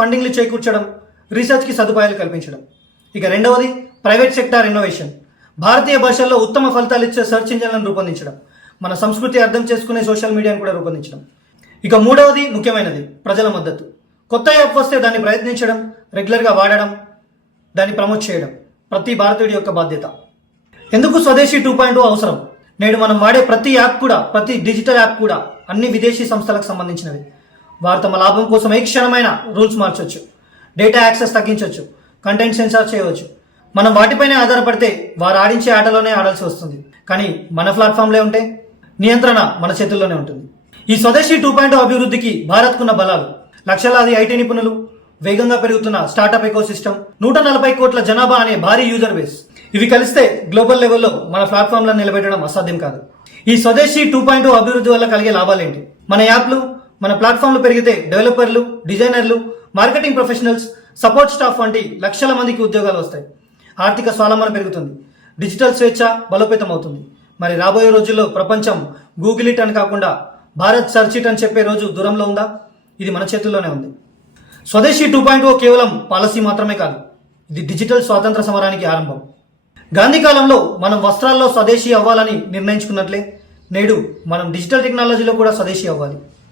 ఫండింగ్లు చేకూర్చడం రీసెర్చ్కి సదుపాయాలు కల్పించడం. ఇక రెండవది ప్రైవేట్ సెక్టార్ ఇన్నోవేషన్ భారతీయ భాషల్లో ఉత్తమ ఫలితాలు ఇచ్చే సెర్చ్ ఇంజిన్లను రూపొందించడం. మన సంస్కృతి అర్థం చేసుకునే సోషల్ మీడియాను కూడా రూపొందించడం. ఇక మూడవది ముఖ్యమైనది ప్రజల మద్దతు. కొత్త యాప్ వస్తే దాన్ని ప్రయత్నించడం రెగ్యులర్గా వాడడం దాన్ని ప్రమోట్ చేయడం ప్రతి భారతీయుడి యొక్క బాధ్యత. ఎందుకు స్వదేశీ టూ పాయింట్ oh అవసరం? నేడు మనం వాడే ప్రతి యాప్ కూడా ప్రతి డిజిటల్ యాప్ కూడా అన్ని విదేశీ సంస్థలకు సంబంధించినవి. వారు తమ లాభం కోసం ఏ క్షణమైన రూల్స్ మార్చొచ్చు డేటా యాక్సెస్ తగ్గించవచ్చు కంటెంట్ సెన్సార్ చేయవచ్చు. మనం వాటిపైనే ఆధారపడితే వారు ఆడించే ఆటలోనే ఆడాల్సి వస్తుంది. కానీ మన ప్లాట్ఫామ్లే ఉంటే? నియంత్రణ మన చేతుల్లోనే ఉంటుంది. ఈ స్వదేశీ టూ పాయింట్ అభివృద్ధికి భారత్కున్న బలాలు లక్షలాది ఐటీ నిపుణులు వేగంగా పెరుగుతున్న స్టార్టప్ ఎకోసిస్టమ్ నూట నలభై కోట్ల జనాభా అనే భారీ యూజర్ బేస్ ఇవి కలిస్తే గ్లోబల్ లెవెల్లో మన ప్లాట్ఫామ్లను నిలబెట్టడం అసాధ్యం కాదు. ఈ స్వదేశీ టూ పాయింట్ అభివృద్ధి వల్ల కలిగే లాభాలేంటి? మన యాప్లు మన ప్లాట్ఫామ్లు పెరిగితే డెవలపర్లు డిజైనర్లు మార్కెటింగ్ ప్రొఫెషనల్స్ సపోర్ట్ స్టాఫ్ వంటి లక్షల మందికి ఉద్యోగాలు వస్తాయి. ఆర్థిక స్వాలంబన పెరుగుతుంది. డిజిటల్ స్వేచ్ఛ బలోపేతం అవుతుంది మరి రాబోయే రోజుల్లో ప్రపంచం గూగుల్ ఇట్ అని కాకుండా భారత్ సర్చ్ ఇట్ అని చెప్పే రోజు దూరంలో ఉందా? ఇది మన చేతుల్లోనే ఉంది. స్వదేశీ టూ పాయింట్ ఓ కేవలం పాలసీ మాత్రమే కాదు ఇది డిజిటల్ స్వాతంత్ర సమరానికి ఆరంభం. గాంధీ కాలంలో మనం వస్త్రాల్లో స్వదేశీ అవ్వాలని నిర్ణయించుకున్నట్లే నేడు మనం డిజిటల్ టెక్నాలజీలో కూడా స్వదేశీ అవ్వాలి.